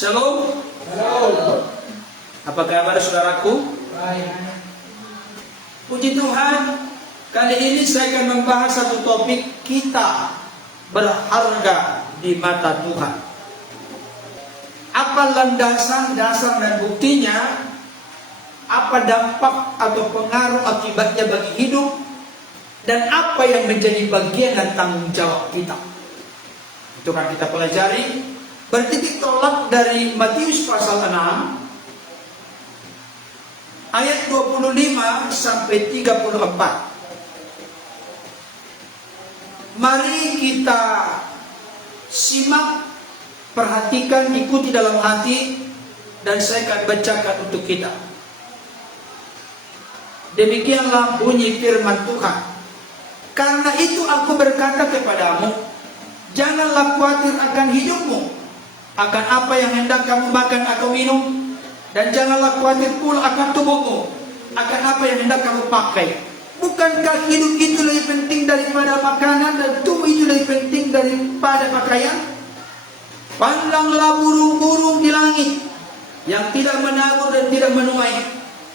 Shalom. Halo. Apa kabar saudaraku? Baik. Puji Tuhan. Kali ini saya akan membahas satu topik, kita berharga di mata Tuhan. Apa landasan, dasar dan buktinya? Apa dampak atau pengaruh akibatnya bagi hidup? Dan apa yang menjadi bagian dan tanggung jawab kita? Itu kan kita pelajari. Bertitik tolak dari Matius pasal 6 ayat 25 sampai 34. Mari kita simak, perhatikan, ikuti dalam hati, dan saya akan bacakan untuk kita. Demikianlah bunyi firman Tuhan. Karena itu aku berkata kepadamu, janganlah khawatir akan hidupmu, akan apa yang hendak kamu makan atau minum, dan janganlah khawatir pula akan tubuhmu, akan apa yang hendak kamu pakai. Bukankah hidup itu lebih penting daripada makanan, dan tubuh itu lebih penting daripada pakaian? Pandanglah burung-burung di langit, yang tidak menabur dan tidak menuai,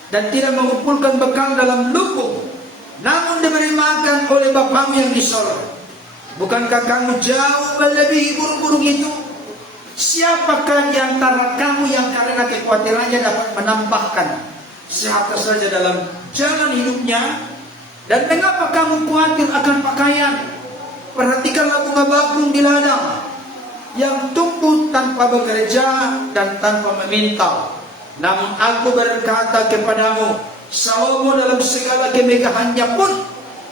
dan tidak mengumpulkan bekal dalam lumbung, namun diberi makan oleh Bapamu yang di sorga. Bukankah kamu jauh melebihi burung-burung itu? Siapakah di antara kamu yang karena kekhawatirannya dapat menambahkan sehata saja dalam jalan hidupnya? Dan mengapa kamu khawatir akan pakaian? Perhatikanlah bunga bakung di ladang, yang tumbuh tanpa bekerja dan tanpa memintal. Namun aku berkata kepadamu, Salomo dalam segala kemegahannya pun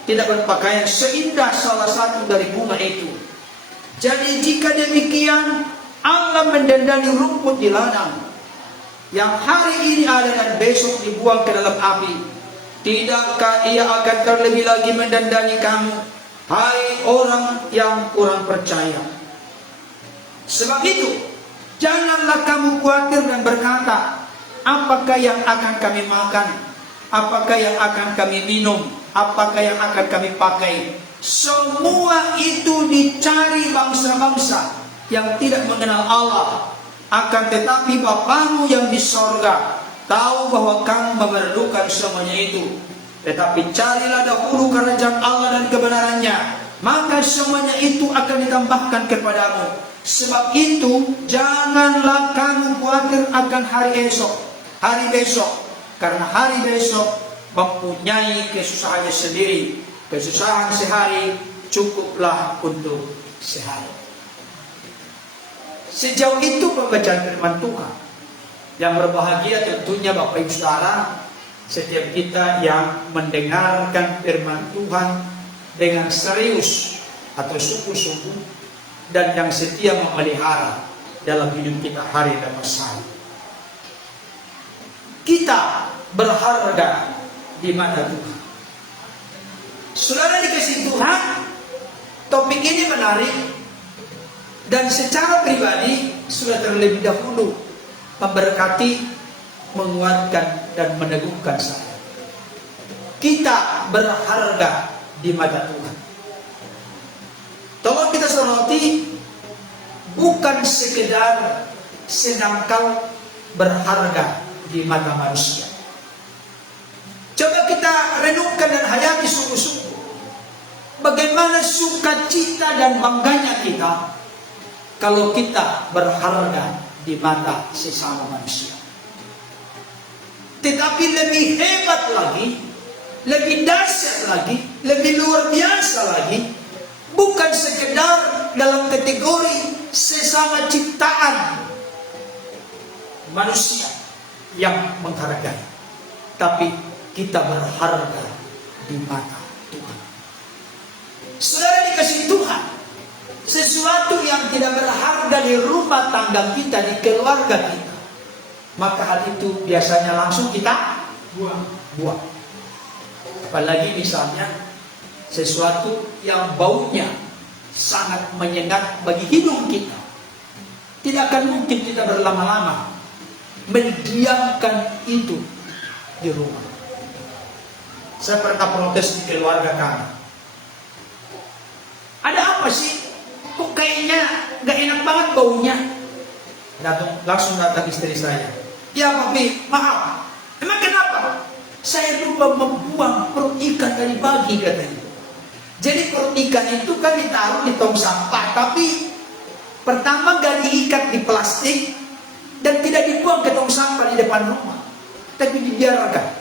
tidak berpakaian seindah salah satu dari bunga itu. Jadi jika demikian, Allah mendandani rumput di ladang, yang hari ini ada dan besok dibuang ke dalam api. Tidakkah Ia akan terlebih lagi mendandani kamu, hai orang yang kurang percaya? Sebab itu, janganlah kamu khawatir dan berkata, apakah yang akan kami makan? Apakah yang akan kami minum? Apakah yang akan kami pakai? Semua itu dicari bangsa-bangsa yang tidak mengenal Allah. Akan tetapi Bapamu yang di sorga tahu bahwa kamu memerlukan semuanya itu. Tetapi carilah dahulu kerajaan Allah dan kebenarannya, maka semuanya itu akan ditambahkan kepadamu. Sebab itu janganlah kamu khawatir akan hari besok, karena hari besok mempunyai kesusahannya sendiri. Kesusahan sehari cukuplah untuk sehari. Sejauh itu pembacaan firman Tuhan. Yang berbahagia tentunya Bapak Ibu Saudara, setiap kita yang mendengarkan firman Tuhan dengan serius atau sungguh-sungguh, dan yang setia memelihara dalam hidup kita hari demi hari. Kita berharga di mata Tuhan. Saudara dikasih Tuhan, topik ini menarik. Dan secara pribadi sudah terlebih dahulu memberkati, menguatkan, dan meneguhkan saya. Kita berharga di mata Tuhan. Tolong kita soroti, bukan sekedar sedang kau berharga di mata manusia. Coba kita renungkan dan hayati sungguh-sungguh, bagaimana sukacita dan bangganya kita kalau kita berharga di mata sesama manusia. Tetapi lebih hebat lagi, lebih dahsyat lagi, lebih luar biasa lagi, bukan sekedar dalam kategori sesama ciptaan manusia yang menghargai, tapi kita berharga di mata Tuhan. Saudara dikasih Tuhan, sesuatu yang tidak berharga di rumah tangga kita, di keluarga kita, maka hal itu biasanya langsung kita buang. Apalagi misalnya sesuatu yang baunya sangat menyengat bagi hidung kita, tidak akan mungkin kita berlama-lama mendiamkan itu di rumah. Saya pernah protes di keluarga kami. Ada apa sih? Kok kayaknya gak enak banget baunya? Langsung datang istri saya. Ya papi, maaf. Emang kenapa? Saya lupa membuang perut ikan dari pagi katanya. Jadi perut ikan itu kan ditaruh di tong sampah, tapi pertama gak diikat di plastik dan tidak dibuang ke tong sampah di depan rumah, tapi dibiarkan.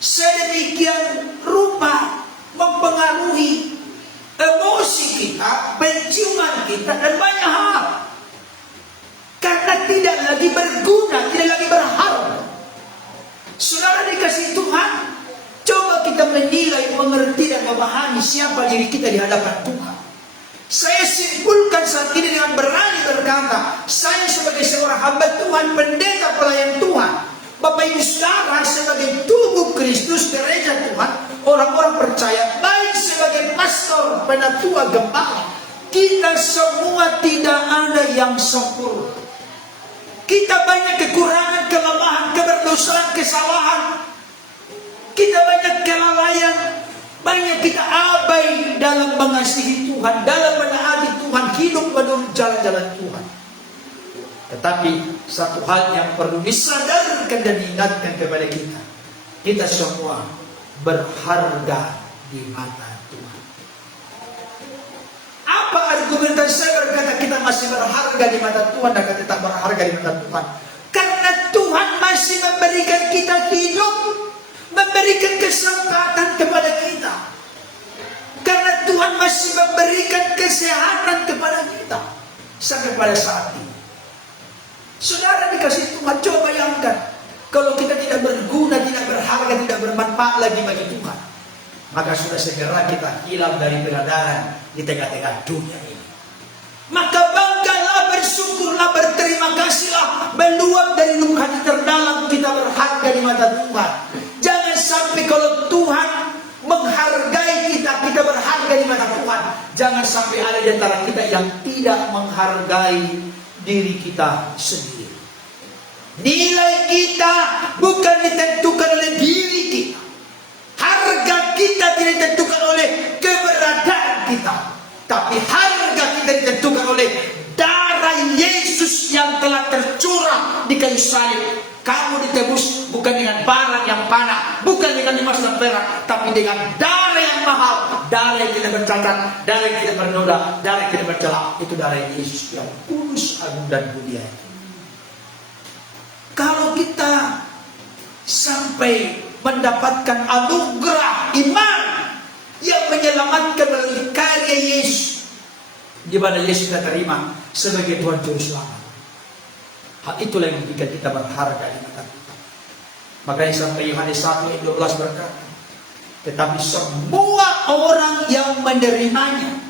Sedemikian rupa mempengaruhi emosi kita, penciuman kita, dan banyak hal. Karena tidak lagi berguna, tidak lagi berharga. Saudara dikasih Tuhan, coba kita menilai, mengerti, dan memahami siapa diri kita di hadapan Tuhan. Saya simpulkan saat ini dengan berani berkata, saya sebagai seorang hamba Tuhan, pendeta pelayan Tuhan, Bapak Ibu Saudara sebagai tubuh Kristus, gereja Tuhan, orang-orang percaya, baik sebagai pastor, penatua, gembala, kita semua tidak ada yang sempurna. Kita banyak kekurangan, kelemahan, keberdosaan, kesalahan. Kita banyak kelalaian, banyak kita abai dalam mengasihi Tuhan, dalam menaati Tuhan, hidup menurut jalan-jalan Tuhan. Tetapi satu hal yang perlu disadarkan dan diingatkan kepada kita, kita semua berharga di mata Tuhan. Apa argumentasi saya berkata kita masih berharga di mata Tuhan dan kita tak berharga di mata Tuhan? Karena Tuhan masih memberikan kita hidup, memberikan kesempatan kepada kita. Karena Tuhan masih memberikan kesehatan kepada kita sampai pada saat ini. Saudara dikasih Tuhan, coba bayangkan kalau kita tidak berguna, tidak berharga, tidak bermanfaat lagi bagi Tuhan, maka sudah segera kita hilang dari peredaran di tengah-tengah dunia ini. Maka banggalah, bersyukurlah, berterima kasihlah, meluap dari lubuk hati terdalam kita berharga di mata Tuhan. Jangan sampai kalau Tuhan menghargai kita, kita berharga di mata Tuhan. Jangan sampai ada di antara kita yang tidak menghargai diri kita sendiri. Nilai kita bukan ditentukan oleh diri kita. Harga kita tidak ditentukan oleh keberadaan kita, tapi harga kita ditentukan oleh darah Yesus yang telah tercurah di kayu salib. Kamu ditebus bukan dengan barang yang panah, bukan dengan emas dan perak, tapi dengan darah yang mahal, darah yang tidak bercacat, darah yang tidak bernoda, darah yang tidak bercela. Itu darah Yesus yang kudus, agung, dan mulia. Kalau kita sampai mendapatkan anugerah iman yang menyelamatkan melalui karya Yesus, di mana Yesus kita terima sebagai Tuhan Juru Selamat, hal itulah yang membuat kita berharga di mata Tuhan. Makanya sampai Yohanes 1:12 berkata, tetapi semua orang yang menerimanya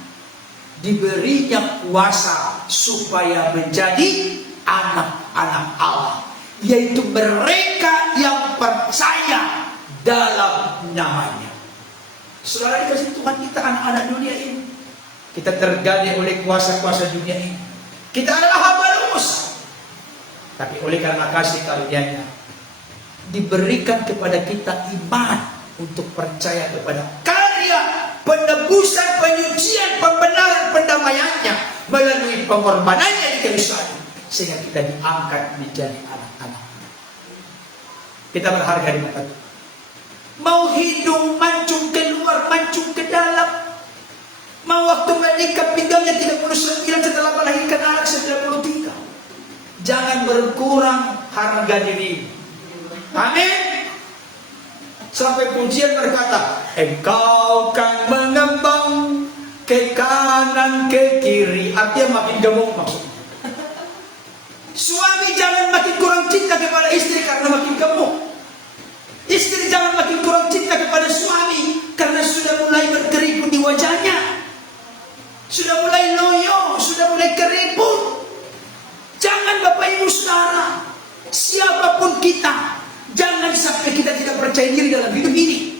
diberinya kuasa supaya menjadi anak-anak Allah, yaitu mereka yang percaya dalam namanya. Saudara dikasih Tuhan, kita anak-anak dunia ini. Kita tergadai oleh kuasa-kuasa dunia ini. Kita adalah hamba dosa. Tapi oleh karena kasih karunia-Nya, diberikan kepada kita iman untuk percaya kepada karya penebusan, penyucian, pembenaran, pendamaiannya melalui pengorbanannya di kayu salib, sehingga kita diangkat menjadi anak-anak. Kita berharga di mata Tuhan. Mau hidung mancung keluar, mancung ke dalam. Mau waktu menikah pinggangnya 39 setelah melahirkan anak 93. Jangan berkurang harga diri. Amin. Sampai pujian berkata, engkau kan mengembang ke kanan ke kiri. Artinya makin gemuk maksudnya. Suami jangan makin kurang cinta kepada istri karena makin gemuk. Istri jangan makin kurang cinta kepada suami karena sudah mulai berkeriput di wajahnya, sudah mulai loyo, sudah mulai keriput. Jangan Bapak Ibu Saudara, siapapun kita, jangan sampai kita tidak percaya diri dalam hidup ini.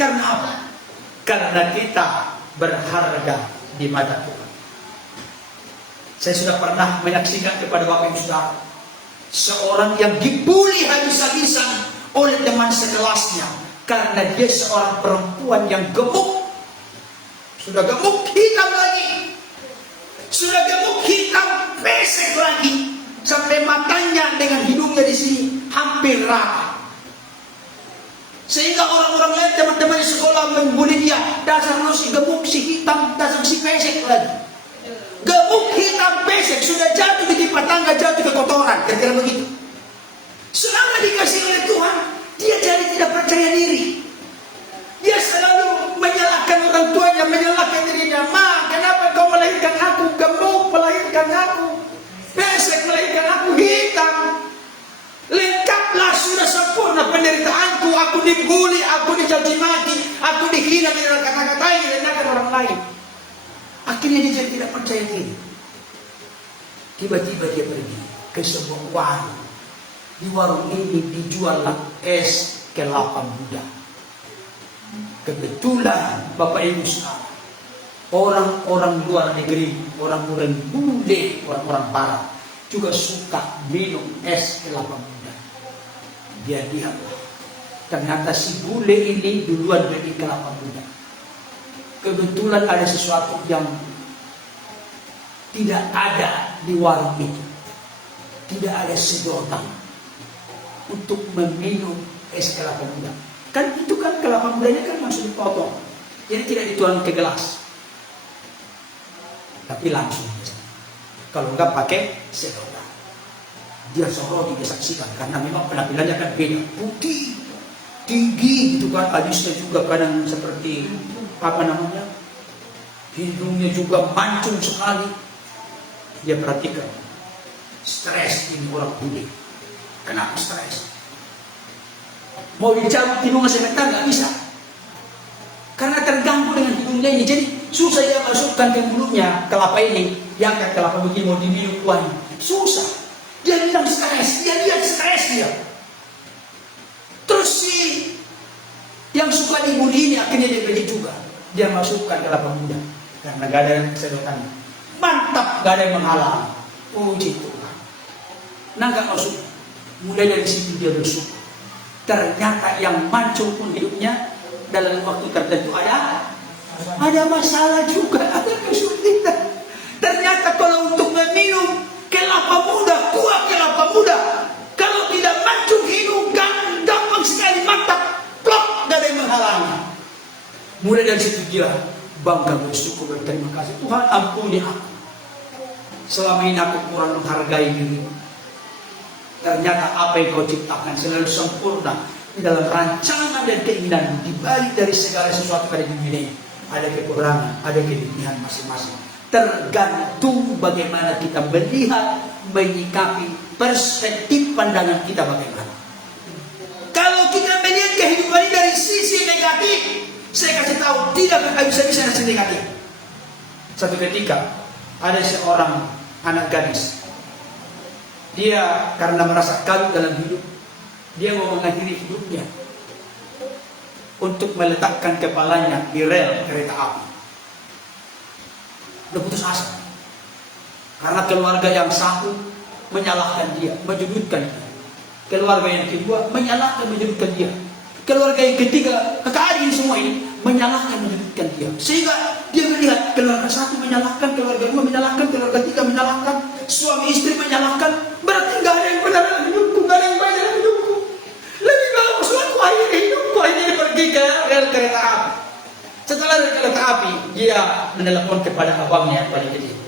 Karena apa? Karena kita berharga di mata Tuhan. Saya sudah pernah menyaksikan kepada Bapak Ibu Saudara, seorang yang dibully habis-habisan oleh teman sekelasnya karena dia seorang perempuan yang gemuk. Sudah gemuk hitam lagi, sudah gemuk hitam pesek lagi, sampai matanya dengan hidungnya di sini hampir rata. Sehingga orang-orang lain, teman-teman di sekolah membuli dia, dasar lu si gemuk, si hitam, dasar si pesek lagi. Gemuk, hitam, pesek, sudah jatuh di timpa tangga, jatuh ke kotoran, kira-kira begitu. Selama dikasih oleh Tuhan, dia jadi tidak percaya diri. Dia selalu menyalahkan orang tuanya, menyalahkan dirinya. Ma, kenapa kau melahirkan aku? Gemuk melahirkan aku, pesek melahirkan aku, hitam. Lengkaplah, sudah sempurna penderitaanku. Aku dibuli, aku dicaci maki, aku dihina dengan kata-katai, direndahkan orang lain. Akhirnya dia jadi tidak percaya diri. Tiba-tiba dia pergi ke sebuah warung. Di warung ini dijual es kelapa muda. Kebetulan Bapak Ibu saudara, orang-orang luar negeri, orang-orang bule, orang-orang barat juga suka minum es kelapa muda. Dia lihatlah, ternyata si bule ini duluan beli kelapa muda. Kebetulan ada sesuatu yang tidak ada di warung itu. Tidak ada sedotan untuk meminum es kelapa muda. Kan itu kan kelapa mudanya kan langsung dipotong, jadi tidak dituang ke gelas, tapi langsung. Kalau enggak pakai sedotan. Dia soroti, dia saksikan, karena memang penampilannya kan beda, putih, tinggi gitu kan, alisnya juga kadang seperti apa namanya, hidungnya juga mancung sekali. Dia perhatikan, stres ini orang bule. Kenapa stres? Mau dicabut hidungnya sebentar nggak bisa, karena terganggu dengan hidungnya ini. Jadi susah dia masukkan ke mulutnya kelapa ini, yang kan kelapa begini mau diminum kuahnya, susah. Dia bilang stres, dia lihat stres dia. Terus si yang suka dibully ini akhirnya dia beli juga. Dia masukkan kelapa muda, karena gak ada yang sedotan. Mantap, gak ada yang menghalang. Puji Tuhan. Nah gak masuk. Mulai dari situ dia bersyukur. Ternyata yang mancung pun hidupnya dalam waktu tertentu ada masalah juga, ada kesulitan. Ternyata kalau untuk meminum kelapa muda, kuah kelapa muda, kalau tidak mancung hidung, gampang sekali mantap, plok, gak ada yang menghalangi. Mulai dari situ dia bangga, bersyukur, berterima kasih. Tuhan ampuni aku, selama ini aku kurang menghargai diri. Ternyata apa yang kau ciptakan selalu sempurna di dalam rancangan dan keinginan. Di balik dari segala sesuatu pada dunia ini ada kekurangan, ada kelebihan masing-masing. Tergantung bagaimana kita melihat, menyikapi, perspektif pandangan kita bagaimana. Kalau kita melihat kehidupan ini dari sisi negatif, saya kasih tahu tidak bisa nasi negatif. Satu ketika ada seorang anak gadis, dia karena merasa kalut dalam hidup, dia mau mengakhiri hidupnya untuk meletakkan kepalanya di rel kereta api. Udah putus asa, karena keluarga yang satu menyalahkan dia, menyudutkan dia. Keluarga yang kedua menyalahkan, menyudutkan dia. Keluarga yang ketiga, kakak adik semua ini menyalahkan, menyudutkan dia. Sehingga dia melihat keluarga satu menyalahkan, keluarga dua menyalahkan, keluarga tiga menyalahkan, suami istri menyalahkan. Berarti nggak ada yang benar dalam hidupku, nggak ada yang baik dalam hidupku. Lebih bagus aku akhiri hidupku, akhirnya pergi ke rel kereta api. Setelah dari kereta api, dia menelepon kepada abangnya yang paling kecil.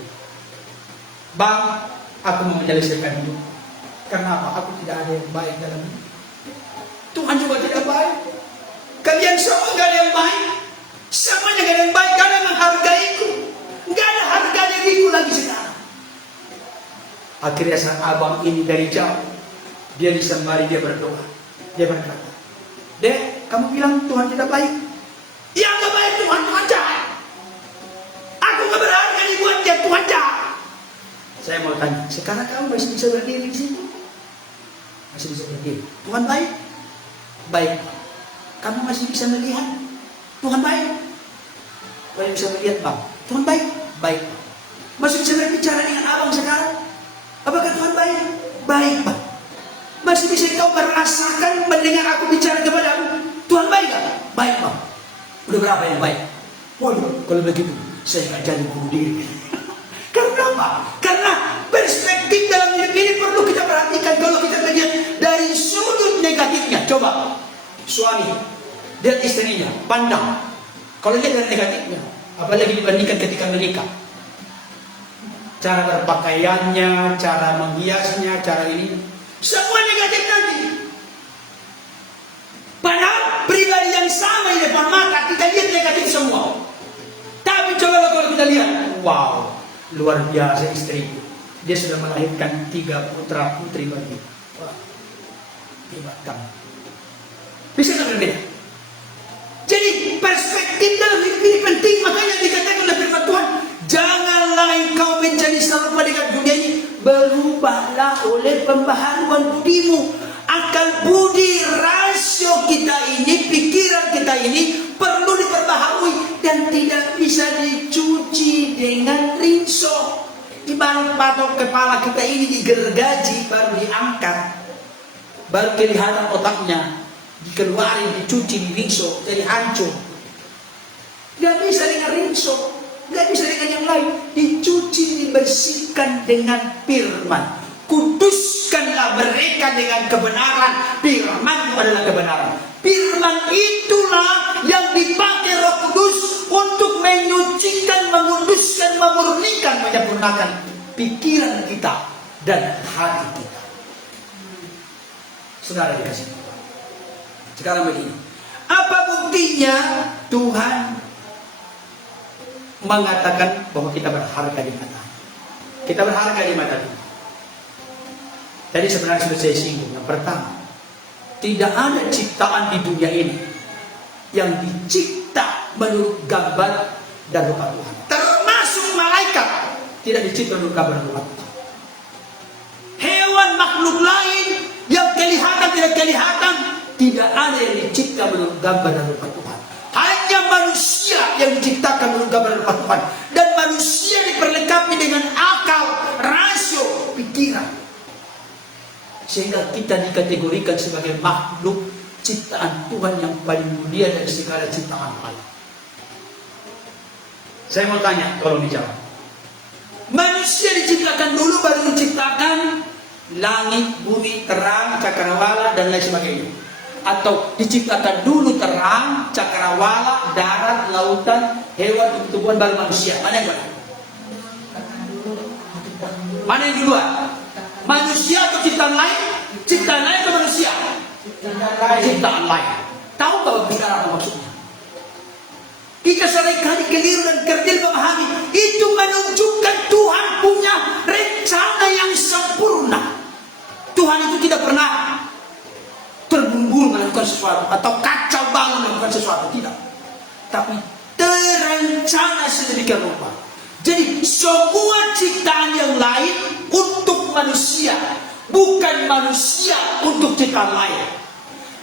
Bang, aku mau menyelesaikan hidup. Karena apa? Aku tidak ada yang baik dalam hidup. Tuhan juga tidak baik. Kalian semua gak ada yang baik. Semuanya gak ada yang baik. Gak ada yang menghargaiku. Gak ada harga diriku lagi sekarang. Akhirnya sang abang ini dari jauh, dia disembari, dia berdoa. Dia berkata, Dek, kamu bilang Tuhan tidak baik. Yang gak baik Tuhan jahat. Aku gak berharga dibuat dia, Tuhan jahat. Saya mau tanya, sekarang kamu masih bisa berdiri di situ? Masih bisa berdiri. Tuhan baik? Baik. Kamu masih bisa melihat? Tuhan baik? Masih bisa melihat, Bang? Tuhan baik? Baik. Masih bisa berbicara dengan abang sekarang? Apakah Tuhan baik? Baik, Bang. Masih bisa kau merasakan mendengar aku bicara kepadamu? Tuhan baik gak? Baik, Bang. Udah berapa yang baik? Waduh, kalau begitu saya gak jadi bunuh diri. Karena apa? Karena perspektif dalam hidup ini Dan kalau kita lihat dari sudut negatifnya, coba suami lihat istrinya, pandang. Kalau lihat dari negatifnya, apalagi dibandingkan ketika menikah, cara berpakaiannya, cara menghiasnya, cara ini, semua negatif nanti. Padahal pribadi yang sama di depan mata, kita lihat negatif semua. Tapi coba kalau kita lihat, wow, luar biasa istri. Dia sudah melahirkan 3 putra putri bagi. Wah, hebat kamu. Bisa tak berbeda? Jadi perspektif dalam hidup ini penting. Makanya dikatakan oleh firman Tuhan, janganlah engkau menjadi serupa dengan dunia ini, berubahlah oleh pembaharuan budimu. Akal budi rasio kita ini, pikiran kita ini perlu diperbaharui dan tidak bisa dicuci dengan rinso. Di balik patok kepala kita ini digergaji, baru diangkat, baru kelihatan otaknya, dikeluarin, dicuci, dirinso, jadi hancur. Tidak bisa dengan rinso, tidak bisa dengan yang lain. Dicuci, dibersihkan dengan firman. Kuduskanlah mereka dengan kebenaran. Firman adalah kebenaran. Firman itulah yang dipakai Roh Kudus untuk menyucikan, menguduskan, memurnikan, menyempurnakan pikiran kita dan hati kita. Saudara dikasih. Sekarang begini, apa buktinya Tuhan mengatakan bahwa kita berharga di mata? Kita berharga di mata Tuhan. Tadi sebenarnya sudah saya singgung. Yang pertama, tidak ada ciptaan di dunia ini yang dicipta menurut gambar dan rupa Tuhan. Termasuk malaikat tidak dicipta menurut gambar dan rupa Tuhan. Hewan makhluk lain yang kelihatan tidak kelihatan, tidak ada yang dicipta menurut gambar dan rupa Tuhan. Hanya manusia yang diciptakan menurut gambar dan rupa Tuhan. Dan manusia diperlengkapi dengan akal, rasio, pikiran. Sehingga kita dikategorikan sebagai makhluk ciptaan Tuhan yang paling mulia dari segala ciptaan Allah. Saya mau tanya, tolong dijawab. Manusia diciptakan dulu baru diciptakan langit, bumi, terang, cakrawala dan lain sebagainya. Atau diciptakan dulu terang, cakrawala, darat, lautan, hewan, tumbuhan baru manusia. Mana yang mana? Mana yang duluan? Manusia atau ciptaan lain? Ciptaan lain atau manusia? Ciptaan lain. Tahu bahwa bicara apa maksudnya? Kita seringkali keliru dan kerdil memahami. Itu menunjukkan Tuhan punya rencana yang sempurna. Tuhan itu tidak pernah terburu-buru melakukan sesuatu atau kacau balau melakukan sesuatu, tidak. Tapi terencana sedemikian rupa. Jadi semua ciptaan yang lain untuk manusia, bukan manusia untuk ciptaan lain.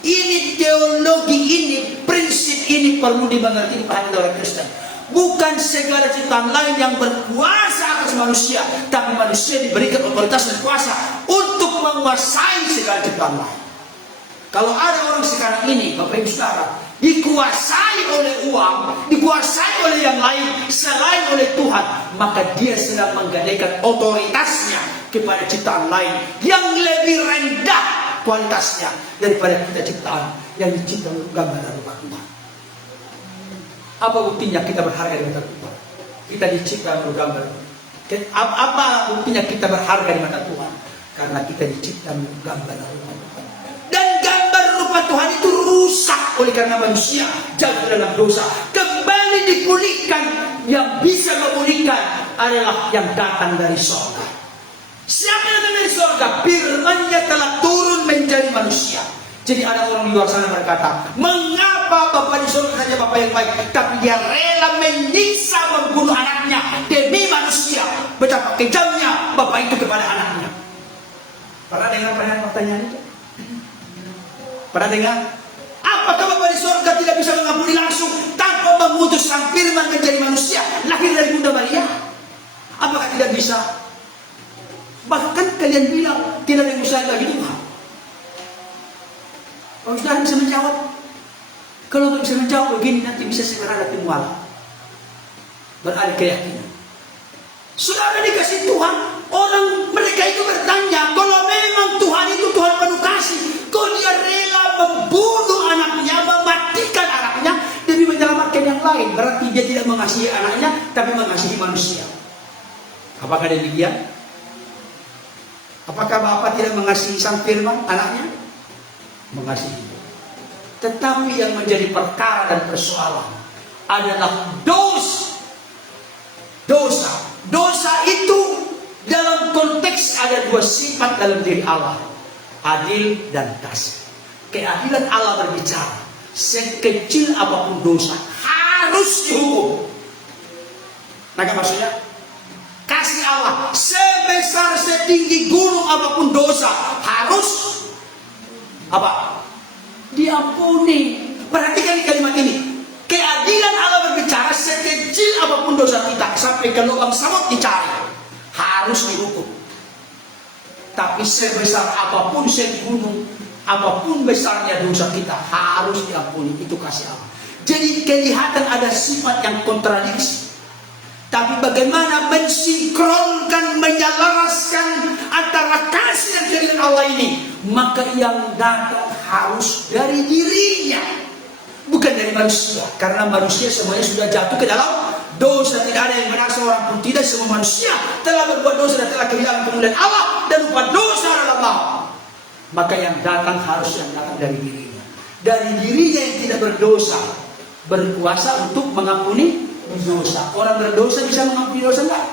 Ini teologi ini, prinsip ini perlu dimengerti dipahami oleh Kristen. Bukan segala ciptaan lain yang berkuasa atas manusia, tapi manusia diberikan otoritas dan kuasa untuk menguasai segala ciptaan lain. Kalau ada orang sekarang ini, Bapak Ibu Saudara, dikuasai oleh uang, dikuasai oleh yang lain selain oleh Tuhan, maka dia sedang menggadaikan otoritasnya kepada ciptaan lain yang lebih rendah kualitasnya daripada kita ciptaan yang dicipta oleh gambar dan rupa Tuhan. Apa buktinya kita berharga di mata Tuhan? Kita dicipta oleh gambar. Apa buktinya kita berharga di mata Tuhan? Karena kita dicipta oleh gambar dan rupa Tuhan. Dan gambar rupa Tuhan itu rusak oleh karena manusia jatuh dalam dosa. Kembali dipulihkan, yang bisa memulihkan adalah yang datang dari surga. Siapa yang datang dari surga? Firman-Nya telah turun menjadi manusia. Jadi ada orang di luar sana berkata, mengapa Bapak di surga saja Bapak yang baik, tapi dia rela menyiksa membunuh anaknya demi manusia. Betapa kejamnya Bapak itu kepada anaknya. Pernah dengar pertanyaan itu? Pernah dengar? Apakah Bapak di surga tidak bisa mengampuni langsung tanpa mengutus sang firman menjadi manusia, lahir dari Bunda Maria? Apakah tidak bisa? Bahkan kalian bilang tidak ada yang usaha lagi Tuhan. Kalau sudah bisa menjawab, kalau nggak bisa menjawab begini nanti bisa segera datang malam. Beralih keyakinan. Saudara dikasih Tuhan, orang mereka itu bertanya, kalau memang Tuhan agape berarti dia tidak mengasihi anaknya, tapi mengasihi manusia. Apakah demikian? Apakah Bapak tidak mengasihi sang firman anaknya? Mengasihi. Tetapi yang menjadi perkara dan persoalan adalah dosa. Dosa itu dalam konteks ada dua sifat dalam diri Allah, adil dan kasih. Keadilan Allah berbicara, sekecil apapun dosa harus dihukum. Nah, maksudnya kasih Allah sebesar setinggi gunung apapun dosa harus apa? Diampuni. Perhatikan kalimat ini. Keadilan Allah berbicara sekecil apapun dosa kita sampai ke lubang samud dicari harus dihukum. Tapi sebesar apapun segunung, apapun besarnya dosa kita harus diampuni. Itu kasih Allah. Jadi kelihatan ada sifat yang kontradiksi. Tapi bagaimana mensinkronkan, menyelaraskan antara kasih dan keadilan Allah ini? Maka yang datang harus dari dirinya, bukan dari manusia. Karena manusia semuanya sudah jatuh ke dalam dosa. Tidak ada yang benar seorang pun tidak. Semua manusia telah berbuat dosa dan telah kehilangan kemuliaan Allah, dan upah dosa adalah maut. Maka yang datang harus yang datang dari dirinya. Dari dirinya yang tidak berdosa, berkuasa untuk mengampuni dosa. Orang berdosa bisa mengampuni dosa enggak?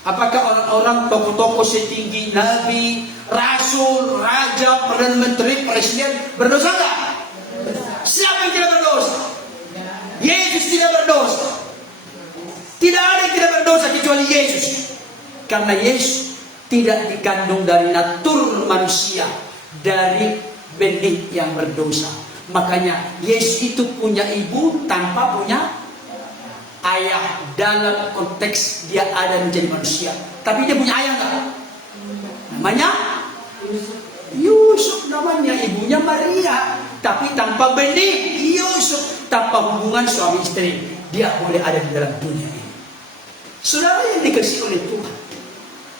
Apakah orang-orang tokoh-tokoh setinggi nabi, rasul, raja, perdana menteri, presiden berdosa enggak? Siapa yang tidak berdosa? Yesus tidak berdosa. Tidak ada yang tidak berdosa kecuali Yesus. Karena Yesus tidak dikandung dari natur manusia, dari benih yang berdosa. Makanya Yesus itu punya ibu tanpa punya ayah. Dalam konteks dia ada menjadi manusia, tapi dia punya ayah enggak? Namanya Yusuf, namanya ibunya Maria, tapi tanpa benih. Yusuf tanpa hubungan suami istri, dia boleh ada di dalam dunia ini. Saudara yang dikasih oleh Tuhan.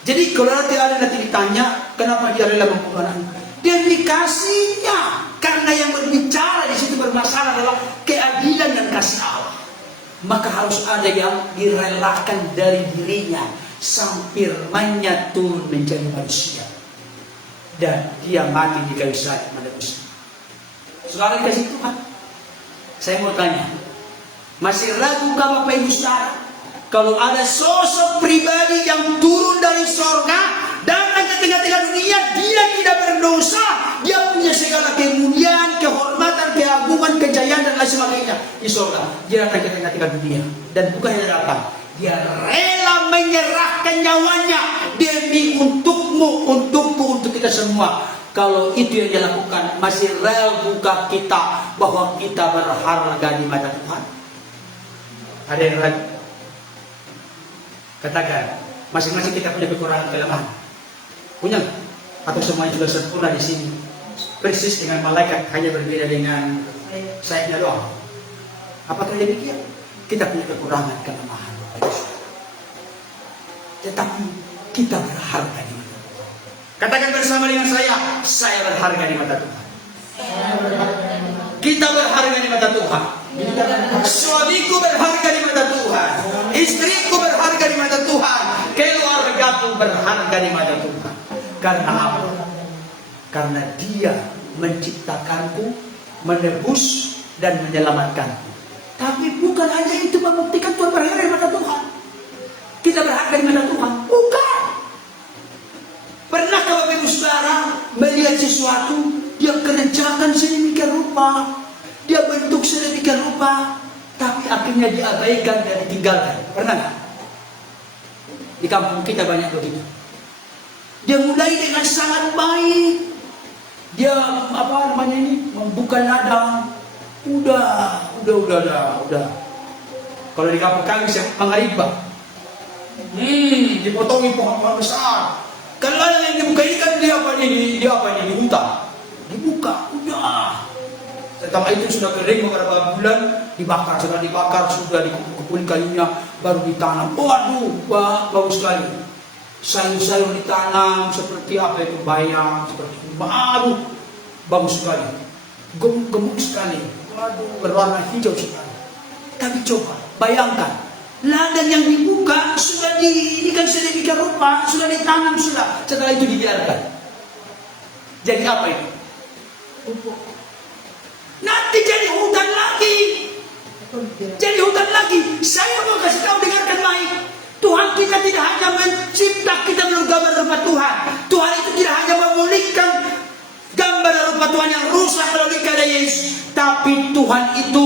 Jadi kalau nanti ditanya kenapa dia rela membunuh anaknya, dia dikasihnya. Karena yang berbicara di situ bermasalah adalah keadilan dan kasih Allah. Maka harus ada yang direlakan dari dirinya, sang firman-Nya turun menjadi manusia, dan dia mati di kayu salib menebus. Saudara dikasih Tuhan, saya mau tanya, masih ragukah Bapak Ibu Saudara kalau ada sosok pribadi yang turun dari sorga datang ke tengah-tengah dunia, dia tidak berdosa, dia punya segala kemuliaan, kehormatan, keagungan, kejayaan dan lain sebagainya di sorga. Dia datang ke tengah-tengah dunia, dan bukan hanya datang, dia rela menyerahkan nyawanya demi untukmu, untukku, untuk kita semua. Kalau itu yang dia lakukan, masih ragukah kita bahwa kita berharga di mata Tuhan? Ada yang ragu? Katakan, masing-masing kita punya kekurangan, kelemahan. Punya nggak? Atau semuanya sudah sempurna di sini? Persis dengan malaikat, hanya berbeda dengan sayapnya doang. Apakah demikian? Kita punya kekurangan, kelemahan. Tetapi kita berharga di mata Tuhan. Katakan bersama dengan saya berharga di mata Tuhan. Kita berharga di mata Tuhan. Suamiku berharga di mata Tuhan. Istriku berharga di mata Tuhan. Keluargaku berharga di mata Tuhan. Karena apa? Karena Dia menciptakanku, menebus dan menyelamatkanku. Tapi bukan hanya itu membuktikan Tuhan berharga di mata Tuhan. Kita berharga di mata Tuhan. Bukan. Pernahkah Bapak Ibu Saudara melihat sesuatu, dia kerjakan sedemikian rupa, dia bentuk sedemikian rupa, tapi akhirnya diabaikan dan ditinggalkan? Pernah nggak? Di kampung kita banyak begitu. Dia mulai dengan sangat baik, dia membuka ladang, udah. Kalau di kampung kami mengaribah, dipotongi pohon besar. Kalau ada yang dibuka ikan, dia apa ini dibuka, udah. Setelah itu sudah kering beberapa bulan, dibakar, sudah dikumpulin kayunya, baru ditanam. Waduh, bagus sekali. Sayur-sayur ditanam seperti apa itu, bayam, seperti itu. Bagus sekali, gemuk sekali, waduh, berwarna hijau sekali. Tapi coba bayangkan, ladang yang dibuka sudah kan sedemikian rupa, sudah ditanam sudah, setelah itu dibiarkan. Jadi apa itu? Nanti jadi hutan lagi. Jadi hutan lagi. Saya mau kasih tahu, dengarkan baik. Tuhan kita tidak hanya mencipta kita menurut gambar rupa Tuhan. Tuhan itu tidak hanya memulihkan gambar rupa Tuhan yang rusak melalui karya Yesus, tapi Tuhan itu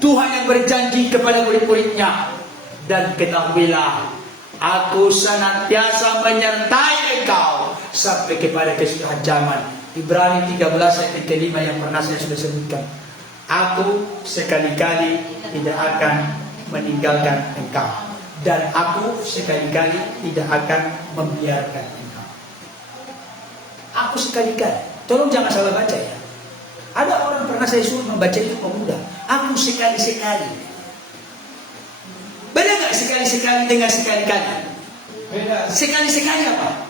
Tuhan yang berjanji kepada murid-muridnya. Dan ketahuilah, aku senantiasa menyertai engkau sampai kepada kesudahan zaman. Ibrani 13 ayat ke-5 yang pernah saya sudah sebutkan. Aku sekali-kali tidak akan meninggalkan engkau, dan aku sekali-kali tidak akan membiarkan engkau. Aku sekali-kali. Tolong jangan salah baca ya. Ada orang pernah saya suruh membaca itu pemuda. Aku sekali-sekali. Beda nggak sekali-sekali dengan sekali-kali? Beda. Sekali-sekali apa?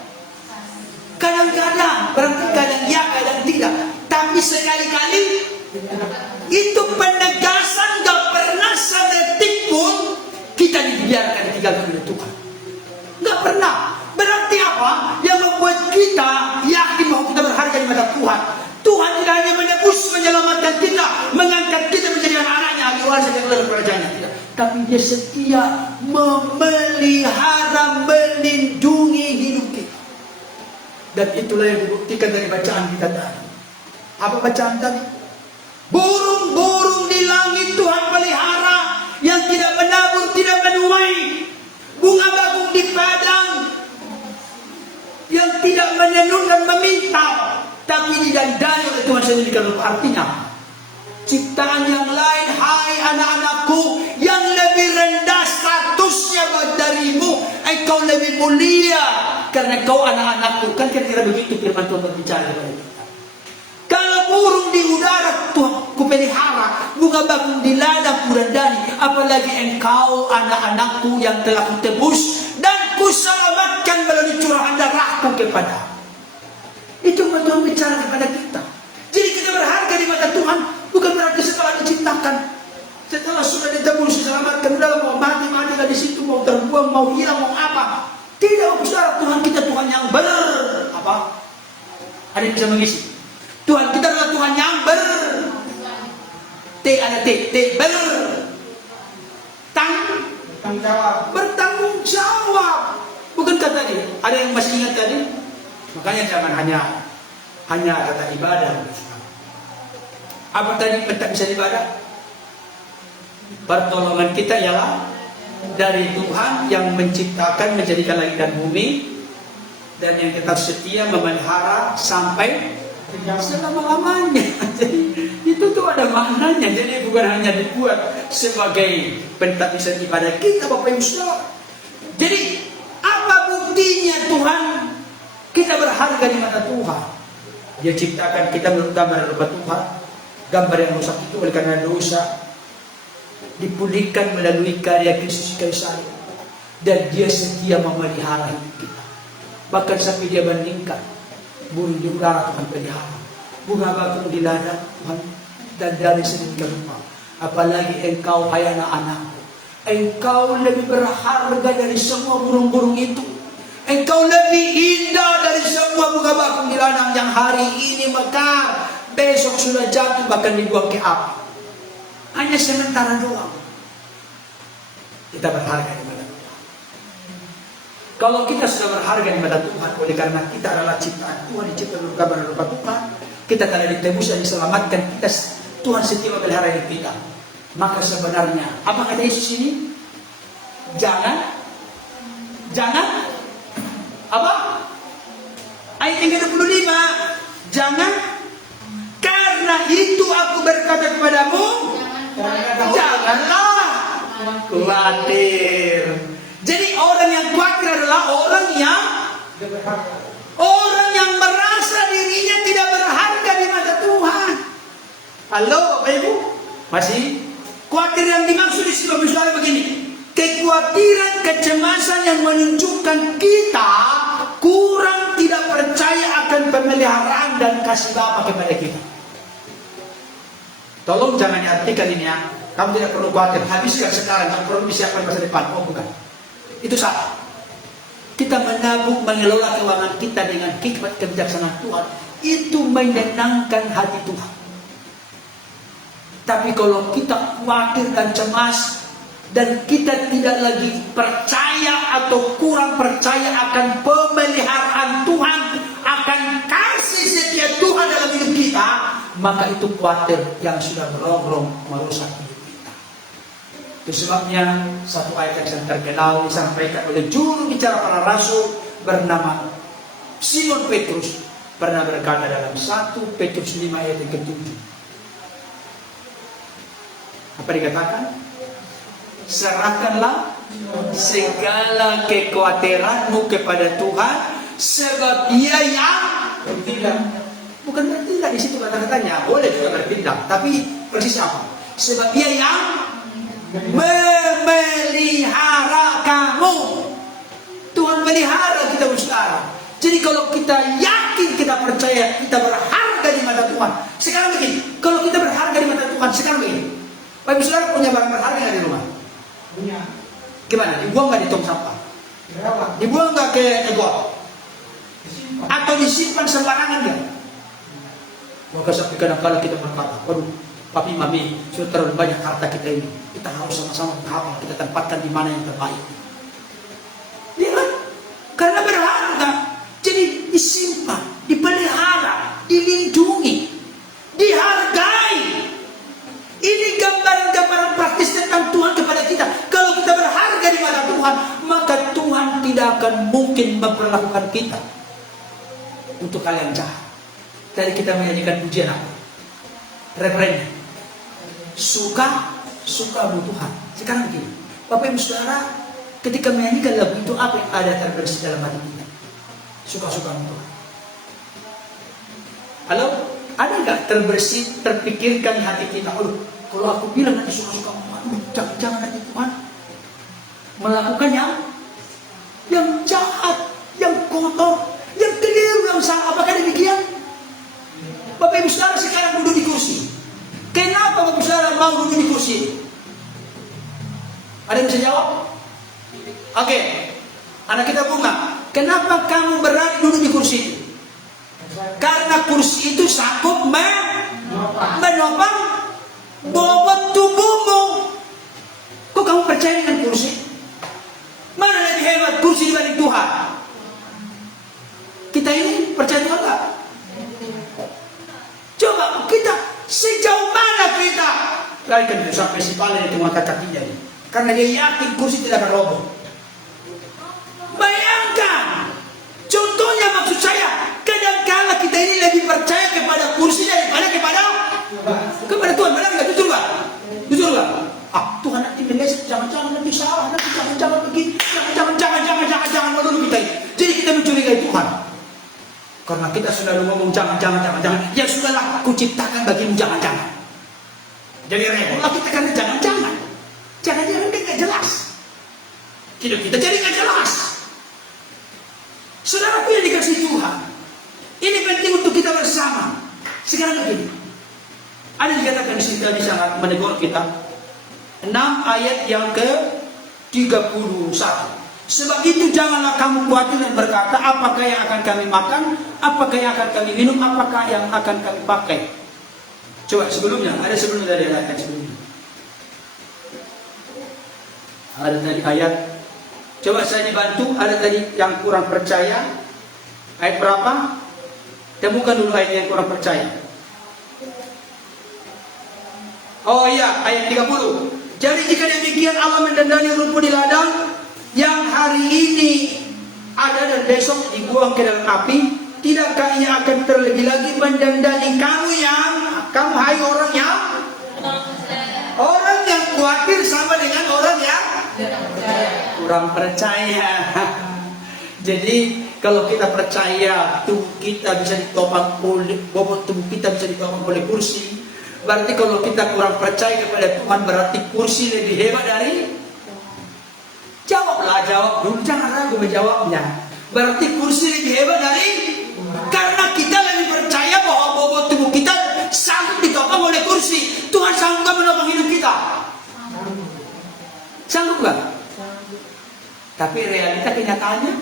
Kadang-kadang, berarti kadang ya, kadang tidak. Tapi sekali-kali itu penegasan, gak pernah sedetik pun kita dibiarkan tinggalkan oleh Tuhan. Gak pernah. Berarti apa? Yang membuat kita yakin bahwa kita berharga di mata Tuhan. Tuhan tidak hanya menebus, menyelamatkan kita, mengangkat kita menjadi anak-anaknya, ahli waris yang keluar kerajaannya, tidak. Tapi dia setia memelihara, melindungi hidup kita. Dan itulah yang dibuktikan dari bacaan kita tadi. Apa bacaan tadi? Burung-burung di langit Tuhan pelihara, yang tidak menabur, tidak menuai. Bunga bakung di padang, yang tidak menenun dan meminta, tapi didandani oleh Tuhan sendiri. Kalau artinya ciptaan yang lain, hai anak-anakku, yang lebih rendah statusnya darimu, engkau lebih mulia karena kau anak-anakku. Kan kira-kira begitu firman Tuhan berbicara kepada kita. Kalau burung di udara Tuhan kupelihara, bunga bakung di ladang kudandani, apalagi engkau anak-anakku yang telah kutebus dan kuselamatkan melalui curahan darahku kepada. Itu Tuhan bicara kepada kita. Jadi kita berharga di mata Tuhan, bukan berarti setelah diciptakan, setelah sudah ditebus, diselamatkan, udah mau mati lah di situ, mau terbuang, mau hilang, mau apa? Tidak, saudara. Tuhan kita Tuhan yang apa? Ada yang bisa mengisi? Tuhan kita adalah Tuhan yang bertanggung jawab. Bukankah tadi? Ada yang masih ingat tadi? Makanya jangan hanya kata ibadah. Apa tadi tak bisa ibadah? Pertolongan kita ialah dari Tuhan yang menciptakan, menjadikan langit dan bumi, dan yang tetap setia memelihara sampai selama-lamanya. Jadi itu tuh ada maknanya. Jadi bukan hanya dibuat sebagai pentapisan ibadah kita, Bapak Ibu Saudara. Jadi apa buktinya Tuhan kita berharga di mata Tuhan? Dia ciptakan kita menurut gambar rupa Tuhan. Gambar yang rusak itu oleh karena dosa dipulihkan melalui karya Kristus kayu salib, dan dia setia memelihara hidup kita. Bahkan sampai dia bandingkan burung di udara Tuhan pelihara, bunga bakung di ladang Tuhan, dan dari sedemikian rupa. Apalagi engkau, hai anak-anakku, engkau lebih berharga dari semua burung-burung itu. Engkau lebih indah dari semua bunga bakung di ladang yang hari ini mekar, besok sudah jatuh, bahkan dibuang ke api. Hanya sementara doang. Kita berharga di mata Tuhan. Kalau kita sudah berharga di mata Tuhan, oleh karena kita adalah ciptaan Tuhan, diciptakan oleh gambar rupa Tuhan, kita telah ditebus dan diselamatkan, kita Tuhan setia memelihara hidup kita. Maka sebenarnya apa kata Yesus ini? Jangan apa? Ayat yang ke-25, jangan, karena itu aku berkata kepadamu, janganlah khawatir. Jadi orang yang khawatir adalah orang yang merasa dirinya tidak berharga di mata Tuhan. Halo, Bapak Ibu? Masih? Khawatir yang dimaksud di sini misalnya begini. Kekhawatiran, kecemasan yang menunjukkan kita kurang tidak percaya akan pemeliharaan dan kasih Bapa kepada kita. Tolong jangan diartikan ini ya. Kamu tidak perlu khawatir, habiskan sekarang, kamu perlu disiapkan masa depan. Oh bukan, itu salah. Kita menabung, mengelola keuangan kita dengan hikmat kebijaksanaan Tuhan, itu menyenangkan hati Tuhan. Tapi kalau kita khawatir dan cemas, dan kita tidak lagi percaya atau kurang percaya akan pemeliharaan Tuhan, akan kasih setia Tuhan dalam hidup kita, maka itu khawatir yang sudah merongrong merusak hidup kita. Itu sebabnya satu ayat yang terkenal disampaikan oleh juru bicara para rasul bernama Simon Petrus, pernah berkata dalam 1 Petrus 5 ayat yang ke-7. Apa dikatakan? Serahkanlah segala kekhawatiranmu kepada Tuhan, sebab Dia yang bertindak. Bukan bertindak di situ kata-katanya, boleh juga bertindak, tapi persis apa? Sebab Dia yang memelihara kamu. Tuhan melihara kita, saudara. Jadi kalau kita yakin, kita percaya, kita berharga di mata Tuhan. Sekarang begini, kalau kita berharga di mata Tuhan, sekarang begini, Bapak saudara punya barang berharga nggak di rumah? Punya. Gimana? Dibuang nggak di tong sampah? Dibuang nggak ke got? Atau disimpan sembarangan nggak? Maka sampai kadang-kadang kita berkata, waduh, papi mami sudah terlalu banyak harta kita ini. Kita harus sama-sama menghafal, kita tempatkan di mana yang terbaik. Ya kan? Karena berharga, jadi disimpan, dipelihara, dilindungi, dihargai. Ini gambaran-gambaran praktis tentang Tuhan kepada kita. Kalau kita berharga di mata Tuhan, maka Tuhan tidak akan mungkin memperlakukan kita untuk hal yang jahat. Dari kita menyanyikan pujian apa? Refrennya, suka Tuhan. Sekarang begini, Bapak Ibu Saudara, ketika menyanyikan lagu itu, apa yang ada terbersih dalam hati kita? Suka Tuhan. Halo? Ada nggak terbersih, terpikirkan hati kita? Oh, kalau aku bilang nanti suka Tuhan, jangan nanti Tuhan melakukan yang jahat, yang kotor, yang keliru, yang salah. Apakah demikian? Bapak Ibu Saudara sekarang duduk di kursi. Kenapa Bapak Ibu Saudara mau duduk di kursi? Ada yang bisa jawab? Oke. Anak kita bunga, kenapa kamu berani duduk di kursi itu? Karena kursi itu sanggup menopang bobot tubuhmu. Kok kamu percaya dengan kursi? Mana lebih hebat, kursi dibanding Tuhan? Kita ini percaya Tuhan enggak? Coba kita, sejauh mana kita? Kali kan sampai si Palen itu mengangkat kakinya ini, karena dia yakin kursi tidak akan roboh. Bayangkan, contohnya maksud saya, kadang-kala kita ini lebih percaya kepada kursi daripada kepada Tuhan. Benar nggak? Jujur nggak? Jujur nggak? Ah, Tuhan nanti meleset, jangan-jangan nanti salah, nanti jangan-jangan begini, jangan melulu kita ini. Jadi kita mencurigai Tuhan. Karena kita selalu ngomong jangan. Ya sudahlah, aku ciptakan bagimu jangan. Jadi repot kita karena jangan. Jangan kan nggak jelas. Hidup kita jadi nggak jelas. Saudaraku yang dikasih Tuhan, ini penting untuk kita bersama. Sekarang begini, ada dikatakan di sini tadi sangat menegur kita. 6 ayat yang ke-31. Sebab itu janganlah kamu khawatir dan berkata, apakah yang akan kami makan, apakah yang akan kami minum, apakah yang akan kami pakai. Coba sebelumnya, ada sebelumnya dari ayat sebelumnya. Ada tadi ayat. Coba saya dibantu, ada tadi yang kurang percaya. Ayat berapa? Temukan dulu ayat yang kurang percaya. Oh iya, ayat 30. Jadi jika demikian Allah mendandani rumput di ladang yang hari ini ada dan besok dibuang ke dalam api, tidakkah Ia akan terlebih lagi mendandani kamu hai orang yang khawatir sama dengan orang yang kurang percaya. Jadi kalau kita percaya tubuh kita bisa ditopang oleh bobot tubuh kita bisa ditopang oleh kursi, berarti kalau kita kurang percaya kepada Tuhan, berarti kursi lebih hebat dari. Jawab dulu, jangan ragu menjawabnya. Berarti kursi lebih hebat dari, karena kita lebih percaya bahwa bobot tubuh kita sanggup ditopang oleh kursi. Tuhan sanggup menopang hidup kita. Sanggup nggak? Tapi realita kenyataannya,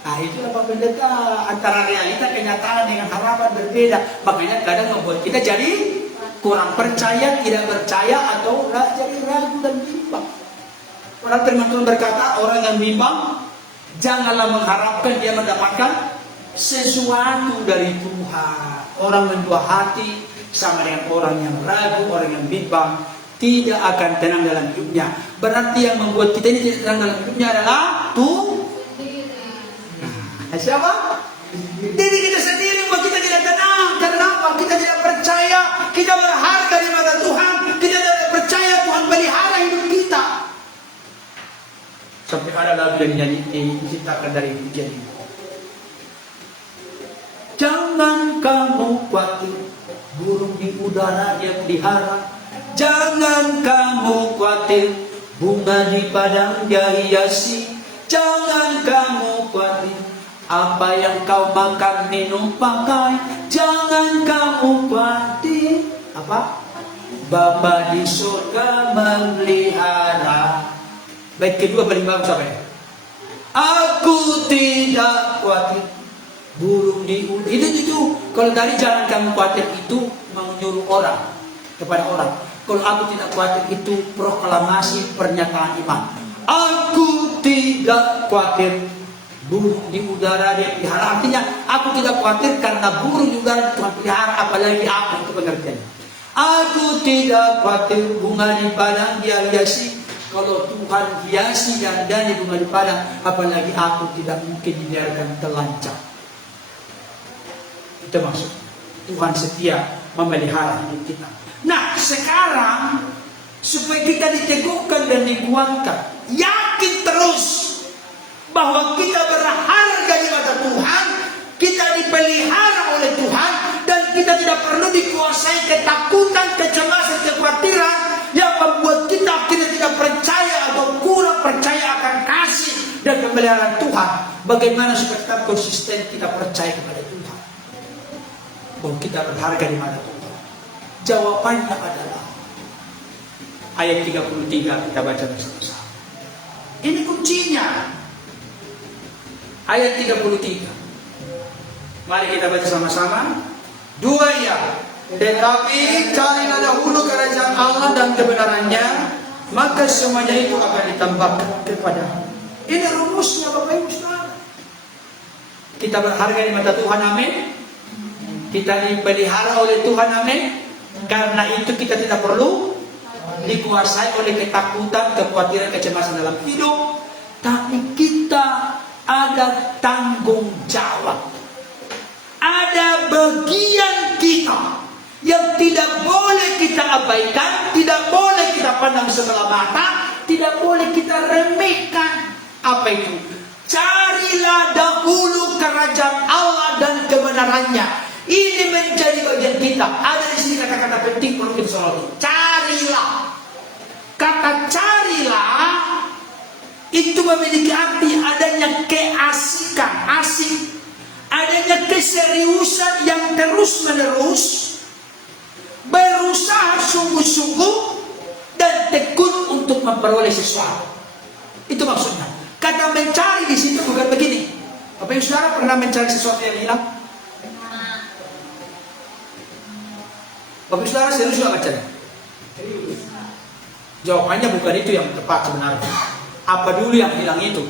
nah itulah Pak Pendeta, antara realita kenyataan dengan harapan berbeda. Makanya kadang membuat kita jadi kurang percaya, tidak percaya, atau jadi ragu dan bimbang. Orang firman Tuhan berkata, orang yang bimbang janganlah mengharapkan dia mendapatkan sesuatu dari Tuhan. Orang yang dua hati sama dengan orang yang ragu, orang yang bimbang, tidak akan tenang dalam hidupnya. Berarti yang membuat kita ini tidak tenang dalam hidupnya adalah siapa? Diri kita sendiri membuat kita tidak tenang. Kenapa? Kita tidak percaya kita berharga di mata Tuhan. Kita tidak percaya Tuhan pelihara hidup kita. Sampai ada lagu yang diciptakan dari pujian ini. Jangan kamu khawatir, burung di udara dia pelihara. Jangan kamu khawatir, bunga di padang dia hiasi. Jangan kamu khawatir, apa yang kau makan, minum, pakai. Jangan kamu khawatir, apa? Bapa di surga memelihara. Bait kedua paling bagus apa ya? Aku tidak khawatir, burung di udara. Itu kalau dari jangan kamu khawatir itu menyuruh orang kepada orang. Kalau aku tidak khawatir itu proklamasi pernyataan iman. Aku tidak khawatir, burung di udara dia pelihara. Artinya aku tidak khawatir karena burung di udara Tuhan pelihara, apalagi aku, itu pengertian. Aku tidak khawatir, bunga di padang dia hiasi. Kalau Tuhan hiasi dan dani bunga di padang, apalagi aku tidak mungkin dibiarkan terlancar. Itu maksud Tuhan setia memelihara hidup kita. Nah sekarang supaya kita diteguhkan dan dikuatkan, yakin terus bahwa kita berharga di mata Tuhan, kita dipelihara oleh Tuhan, dan kita tidak perlu dikuasai ketakutan, kecemasan, kekhawatiran yang membuat kita akhirnya tidak percaya atau kurang percaya akan kasih dan pemeliharaan Tuhan. Bagaimana supaya tetap konsisten kita percaya kepada Tuhan, bahwa kita berharga di mata Tuhan? Jawabannya adalah ayat 33, kita baca bersama-sama. Ini kuncinya. Ayat 33. Mari kita baca sama-sama. 2 ya. Tetapi carilah dahulu kerajaan Allah dan kebenarannya, maka semuanya itu akan ditambahkan kepadamu. Ini rumusnya Bapak Ibu Saudara. Kita berharga di mata Tuhan, amin. Kita dipelihara oleh Tuhan, amin. Karena itu kita tidak perlu dikuasai oleh ketakutan, kekhawatiran, kecemasan dalam hidup. Tapi kita ada tanggung jawab, ada bagian kita yang tidak boleh kita abaikan, tidak boleh kita pandang sebelah mata, tidak boleh kita remehkan. Apa itu? Carilah dahulu kerajaan Allah dan kebenarannya. Ini menjadi bagian kita. Ada di sini kata-kata penting perlu kita soroti. Carilah. Kata carilah itu memiliki arti adanya keasikan, asik, adanya keseriusan yang terus-menerus, berusaha sungguh-sungguh dan tekun untuk memperoleh sesuatu. Itu maksudnya. Kata mencari di situ bukan begini. Bapak Ibu Saudara pernah mencari sesuatu yang hilang? Bapak Ibu Saudara serius nggak mencari? Jawabannya bukan itu yang tepat sebenarnya. Apa dulu yang hilang itu?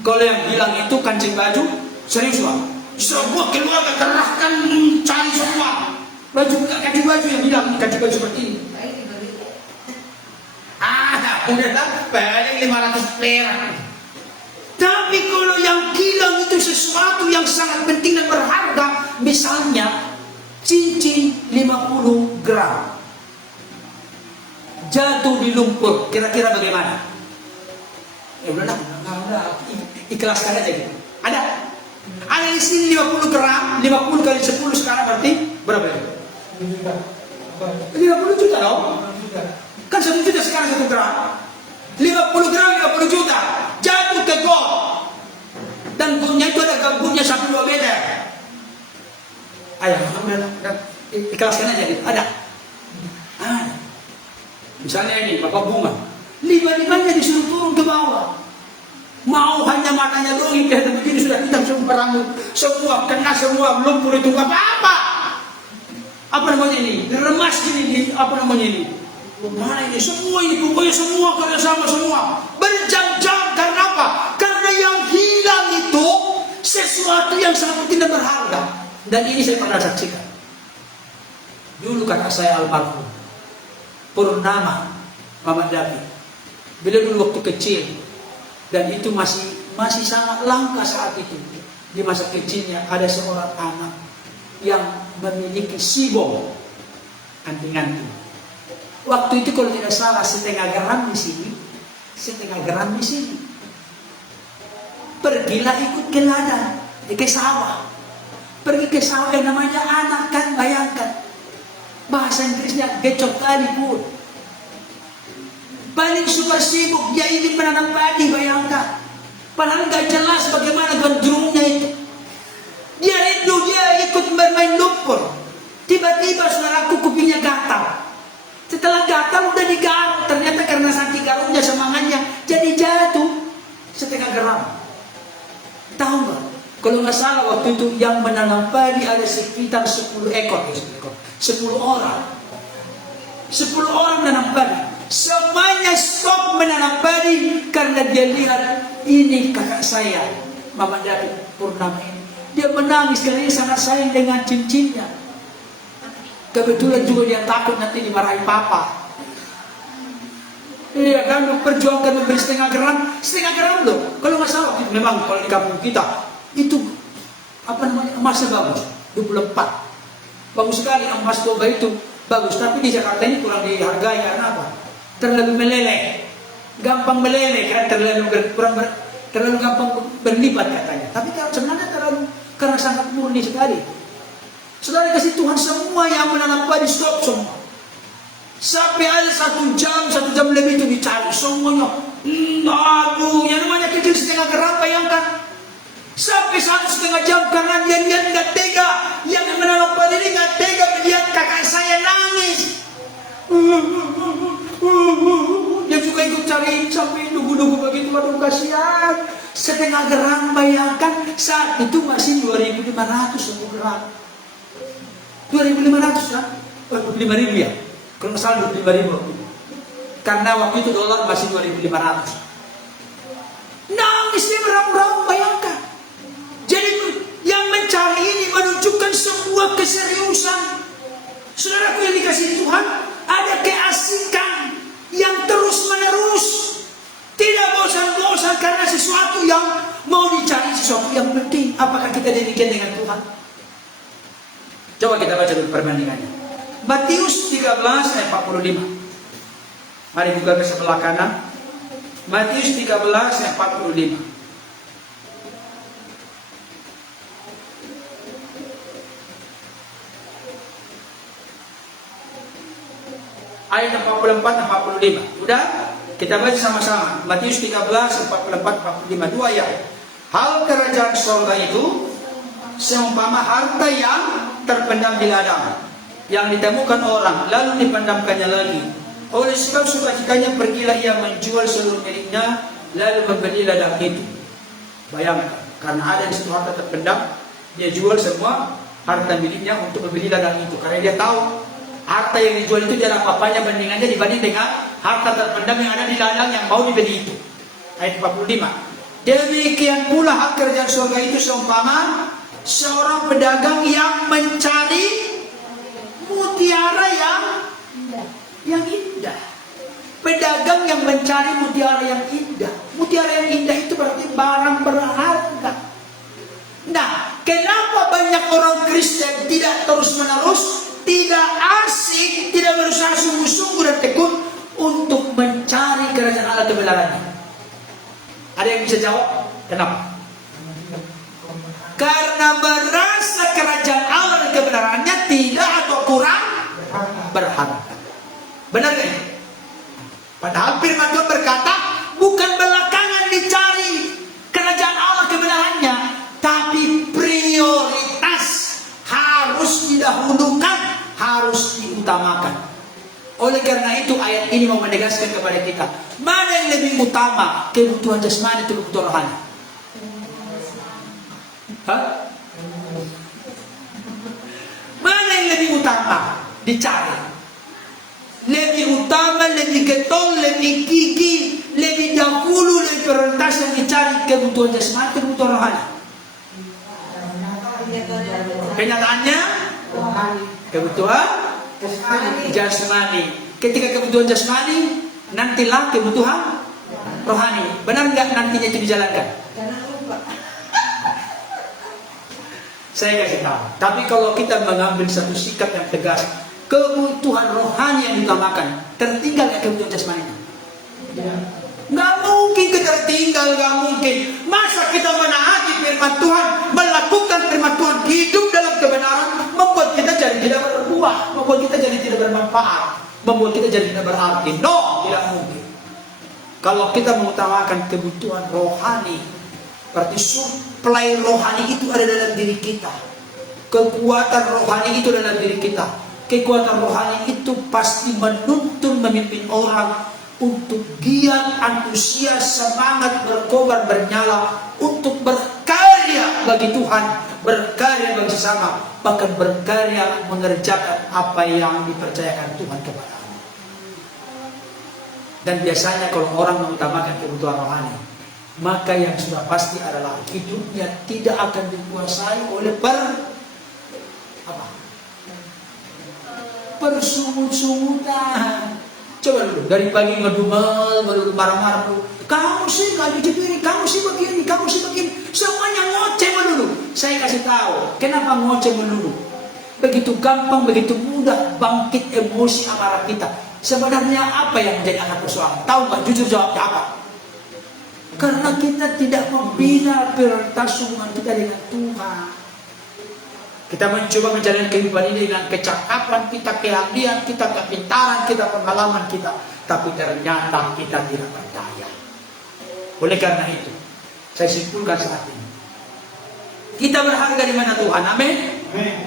Kalau yang hilang itu kancing baju, serius nggak? Semua keluarga kerahkan mencari semua. Kancing baju yang hilang, kancing baju seperti ini. Udah paling 500 perak. Tapi kalau yang hilang itu sesuatu yang sangat penting dan berharga, misalnya cincin 50 gram jatuh di lumpur, kira-kira bagaimana? Ya udah, ikhlaskan aja gitu. Ada di sini 50 gram, 50 kali 10 sekarang berarti berapa ya? 50 juta dong. Kan 1 juta sekarang 1 gram. 50 gram 50 juta jatuh ke got, dan gotnya itu ada gambutnya 1-2 meter. Ayo, ikhlaskan aja gitu. Ada. Misalnya ini Bapak Bunga, 5-5-nya disuruh turun ke bawah. Mau hanya matanya doang kayak begini sudah hitam semua rambut, semua kena semua, belum pulih itu apa-apa. Apa namanya ini? Remas gini, apa namanya ini? Mana ini? Semua ini pokoknya semua kerja sama semua. Berjam-jam karena apa? Karena yang hilang itu sesuatu yang sangat tidak berharga. Dan ini saya pernah saksikan. Dulu kakak saya almarhum Purnama Muhammad David. Beliau dulu waktu kecil, dan itu masih sangat langka saat itu. Di masa kecilnya ada seorang anak yang memiliki sibong anting-anting. Waktu itu kalau tidak salah setengah gram di sini, setengah gram di sini. Pergilah ikut ke ladang, ke sawah. Pergi ke sawah yang namanya anak kan, bayangkan. Bahasa Inggrisnya gecok kali pun. Paling super sibuk, dia ingin menanam padi, bayangkan. Padahal nggak jelas bagaimana gandrungnya itu. Dia rindu, dia ikut bermain lumpur. Tiba-tiba saudaraku kupingnya gatal. Setelah gatal udah digaruk, ternyata karena saking garuknya semangatnya jadi jatuh setengah gram. Tahu nggak? Kalau nggak salah waktu itu yang menanam padi ada sekitar 10 ekor, 10 orang. 10 orang menanam padi. Semuanya stop menanam padi karena dia lihat ini kakak saya Muhammad David Purnama ini. Dia menangis karena dia sangat sayang dengan cincinnya. Kebetulan juga dia takut nanti dimarahi papa. Iya kan, memperjuangkan memberi setengah gram loh. Kalau nggak salah, memang kalau di kampung kita itu apa namanya emasnya bagus, 24. Bagus sekali emas boba itu bagus. Tapi di Jakarta ini kurang dihargai karena apa? Terlalu meleleh, gampang meleleh kan, terlalu gampang berlipat katanya. Tapi sebenarnya karena sangat murni sekali. Saudara kasih Tuhan semua yang menanam padi stop semua. Sampai ada 1 jam lebih itu dicari semuanya. Aduh, yang namanya kecil setengah gram, bayangkan. Sampai 1,5 jam karena dia lihat nggak tega, yang menanam padi ini nggak tega melihat kakak saya nangis. Dia juga ikut cari sampai nunggu begitu, aduh kasihan. Setengah gram, bayangkan saat itu masih 2.500 1 gram. 2.500 kan? 5.000 ya? Kalau nggak salah 25.000. Karena waktu itu dolar masih 2.500. Nangis dia berang-berang, bayangkan. Jadi yang mencari ini menunjukkan sebuah keseriusan. Saudaraku yang dikasihi Tuhan, ada keasikan yang terus-menerus. Tidak bosan-bosan karena sesuatu yang mau dicari, sesuatu yang penting. Apakah kita demikian dengan Tuhan? Coba kita baca dulu perbandingannya. Matius 13 ayat 45. Mari buka ke sebelah kanan. Matius 13 ayat 45. Ayat 44 dan 45. Udah? Kita baca sama-sama. Matius 13 44 45, 2 ayat. Hal kerajaan surga itu seumpama harta yang terpendam di ladang, yang ditemukan orang lalu dipendamkannya lagi. Oleh sebab sukacitanya pergilah ia menjual seluruh miliknya lalu membeli ladang itu. Bayangkan, karena ada di situ harta terpendam, dia jual semua harta miliknya untuk membeli ladang itu. Karena dia tahu harta yang dijual itu tidak apa-apanya bandingannya dibanding dengan harta terpendam yang ada di ladang yang mau dibeli itu. Ayat 45. Demikian pula hak kerajaan surga itu seumpama seorang pedagang yang mencari mutiara yang indah. Pedagang yang mencari mutiara yang indah. Mutiara yang indah itu berarti barang berharga. Nah, kenapa banyak orang Kristen tidak terus-menerus, tidak asik, tidak berusaha sungguh-sungguh dan tekun untuk mencari kerajaan Allah kebenarannya? Ada yang bisa jawab? Kenapa? Karena merasa kerajaan Allah dan kebenarannya tidak atau kurang berharga. Benar gak? Padahal firman Tuhan berkata, bukan belakangan dicari kerajaan Allah kebenarannya, tapi prioritas harus didahulukan, harus diutamakan. Oleh Oleh karena itu ayat ini mau menegaskan kepada kita, mana yang lebih utama, kebutuhan jasmani atau kebutuhan rohani? Hah? Mana yang lebih utama dicari? Lebih utama, lebih getol, lebih gigi, lebih dahulu, lebih prioritas yang dicari kebutuhan jasmani atau kebutuhan rohani? Kenyataannya kebutuhan jasmani. Ketika kebutuhan jasmani, nantilah kebutuhan rohani. Benar nggak nantinya itu dijalankan? Saya kasih tahu. Tapi kalau kita mengambil satu sikap yang tegas, kebutuhan rohani yang diutamakan, tertinggal nggak kebutuhan jasmani? Nggak mungkin kita tertinggal, nggak mungkin. Masa kita menaati firman Tuhan, melakukan firman Tuhan, hidup dalam kebenaran, membuat kita jadi tidak berbuah, membuat kita jadi tidak bermanfaat, membuat kita jadi tidak berarti? No, tidak mungkin. Kalau kita mengutamakan kebutuhan rohani, berarti suplai rohani itu ada dalam diri kita. Kekuatan rohani itu ada dalam diri kita. Kekuatan rohani itu pasti menuntun, memimpin orang untuk giat, antusias, semangat, berkobar, bernyala untuk berkarya bagi Tuhan, berkarya bagi sesama, bahkan berkarya mengerjakan apa yang dipercayakan Tuhan kepada. Dan biasanya kalau orang mengutamakan kebutuhan rohani, maka yang sudah pasti adalah hidupnya tidak akan dikuasai oleh persungut-sungutan. Coba dulu, dari pagi ngedumel, marah-marah dulu. Kamu sih gak cuci piring, kamu sih begini, kamu sih begini. Semuanya ngoceh melulu. Saya kasih tahu, kenapa ngoceh melulu? Begitu gampang, begitu mudah bangkit emosi amarah kita. Sebenarnya apa yang menjadi akar persoalan? Tahu nggak? Jujur jawabnya apa? Karena kita tidak membina prioritas hubungan kita dengan Tuhan. Kita mencoba menjalani kehidupan ini dengan kecakapan kita, keahlian kita, kepintaran kita, pengalaman kita, tapi ternyata kita tidak berdaya. Oleh karena itu, saya simpulkan saat ini, kita berharga di mana Tuhan? Amin.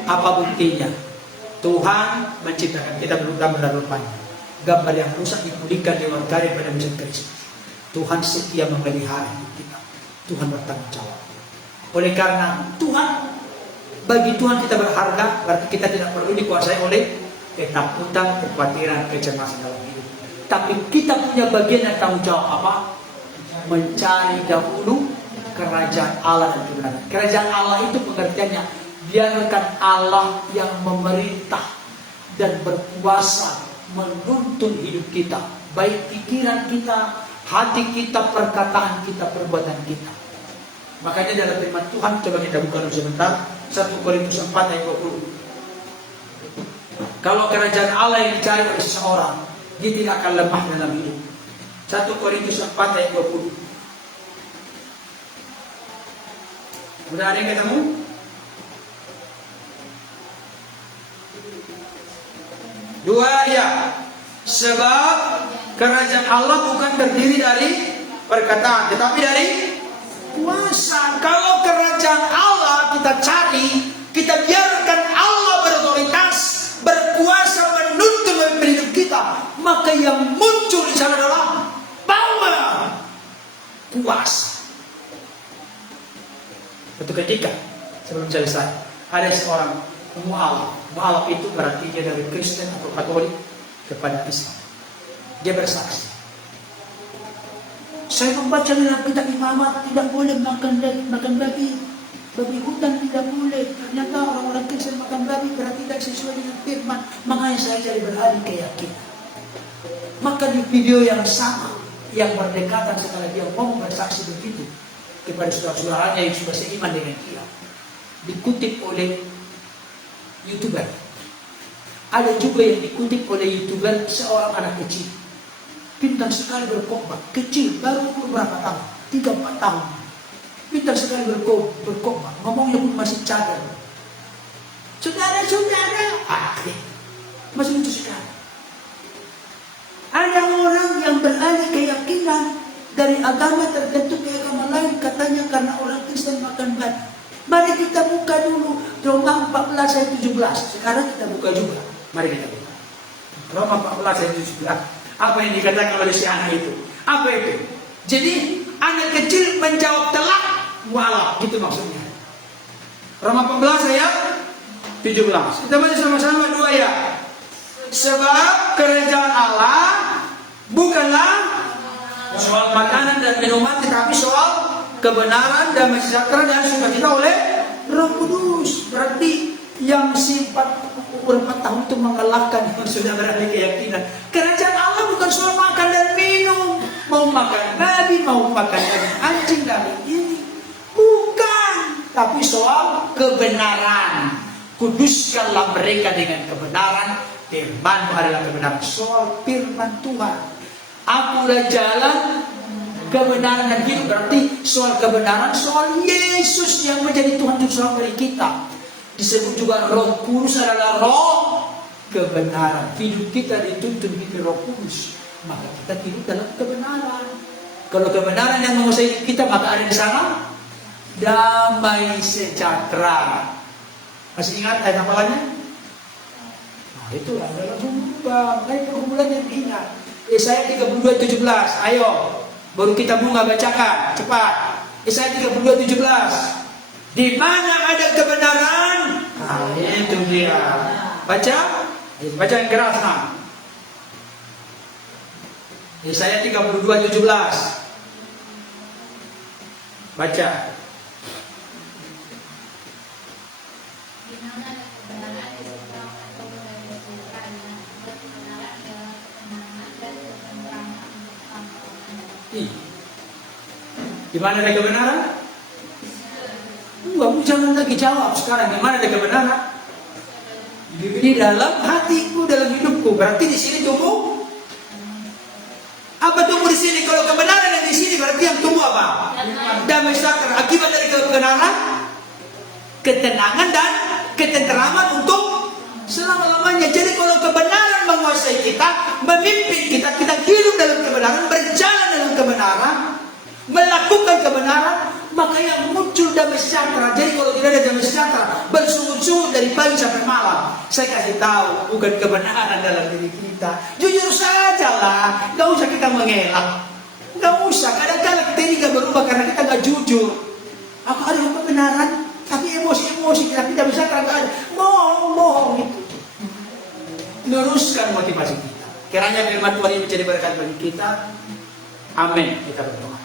Apa buktinya? Tuhan menciptakan kita bergambar dan rupanya. Gambar yang rusak dipulihkan lewat karya pada musim Kristus. Tuhan setia memelihara hidup kita. Tuhan bertanggung jawab. Oleh karena Tuhan, bagi Tuhan kita berharga, berarti kita tidak perlu dikuasai oleh ketakutan, kekhawatiran, kecemasan dalam hidup. Tapi kita punya bagian dan tanggung jawab apa? Mencari dahulu kerajaan Allah dan kebenaran. Kerajaan Allah itu pengertiannya, biarkan Allah yang memerintah dan berkuasa menuntun hidup kita, baik pikiran kita, hati kita, perkataan kita, perbuatan kita. Makanya dalam firman Tuhan, coba kita buka dulu sebentar, 1 Korintus 4 ayat 20. Kalau kerajaan Allah yang dicari oleh seseorang, dia tidak akan lemah dalam hidup. 1 Korintus 4 ayat 20. Sudah ada yang ketemu? Dua ya. Sebab kerajaan Allah bukan terdiri dari perkataan, tetapi dari kuasa. Kalau kerajaan Allah kita cari, kita biarkan Allah berotoritas, berkuasa menuntun memimpin hidup kita, maka yang muncul di sana adalah power, kuasa. Suatu ketika sebelum selesai, ada seorang mu'alaf. Mu'alaf itu berarti dia dari Kristen atau Katolik kepada Islam. Dia bersaksi, saya membaca dalam kitab imamat tidak boleh makan babi hutan tidak boleh. Ternyata orang-orang Kristen makan babi berarti tidak sesuai dengan firman. Makanya saya jadi beralih keyakinan. Maka di video yang sama, yang berdekatan setelah dia mau bersaksi begitu kepada saudara-saudaranya yang sudah seiman dengan dia, dikutip oleh YouTuber. Ada juga yang dikutip oleh YouTuber seorang anak kecil, pintar sekali berkhotbah, kecil, baru umur berapa tahun? 3-4 tahun. Pintar sekali berkhotbah, ngomongnya pun masih cadar. Saudara-saudara, masih lucu sekali. Ada orang yang beralih keyakinan dari agama tertentu ke agama lain, katanya karena orang Kristen makan babi. Mari kita buka dulu Roma 14 ayat 17. Sekarang kita buka juga. Mari kita buka. Roma 14 ayat 17. Apa yang dikatakan oleh si anak itu? Apa itu? Jadi anak kecil menjawab telak, walau, gitu maksudnya. Roma 14 ayat 17. Kita baca sama-sama 2 ayat. Sebab kerajaan Allah bukanlah soal makanan dan minuman, tetapi soal kebenaran, damai sejahtera dan sukacita oleh Roh Kudus. Berarti yang sifat umur 4 tahun itu mengalahkan yang sudah beralih keyakinan. Kerajaan Allah bukan soal makan dan minum, mau makan babi, mau makan anjing dari ini, bukan. Tapi soal kebenaran. Kuduskanlah mereka dengan kebenaran. Firman adalah kebenaran. Soal firman Tuhan. Akulah jalan, kebenaran dan hidup. Berarti soal kebenaran, soal Yesus yang menjadi Tuhan dan Selamat bagi kita. Disebut juga Roh Kudus adalah roh kebenaran. Hidup kita dituntun hidup Roh Kudus, maka kita hidup dalam kebenaran. Kalau kebenaran yang menguasai hidup kita, maka ada di sana damai sejahtera. Masih ingat ayat hafalannya? Nah, itu adalah bunga. Lain pergumulan yang diingat. Yesaya 32:17. Ayo, baru kita bunga bacakan cepat. Yesaya 32:17. Di mana ada kebenaran, itu dia. Baca yang keras, nah. Yesaya 32:17. Baca. Di mana ada kebenaran? Kamu jangan lagi jawab sekarang. Di mana ada kebenaran? Di dalam hatiku, dalam hidupku. Berarti di sini tumbuh. Apa tumbuh di sini? Kalau kebenaran yang di sini, berarti yang tumbuh apa? Damai sejahtera. Akibat dari kebenaran, ketenangan dan ketenteraman untuk selama-lamanya. Jadi kalau kebenaran menguasai kita, memimpin kita, kita hidup dalam kebenaran, berjalan dalam kebenaran, melakukan kebenaran, maka yang muncul damai sejahtera. Jadi kalau tidak ada damai sejahtera, bersungut-sungut dari pagi sampai malam. Saya kasih tahu, bukan kebenaran dalam diri kita. Jujur saja lah, gak usah kita mengelak, gak usah. Kadang-kadang kita ini gak berubah karena kita gak jujur. Aku ada kebenaran, tapi emosi-emosi kita tidak bisa, gak ada. Bohong-bohong itu. Luruskan motivasi kita. Kiranya firman Tuhan ini menjadi berkat bagi kita. Amin. Kita berdoa.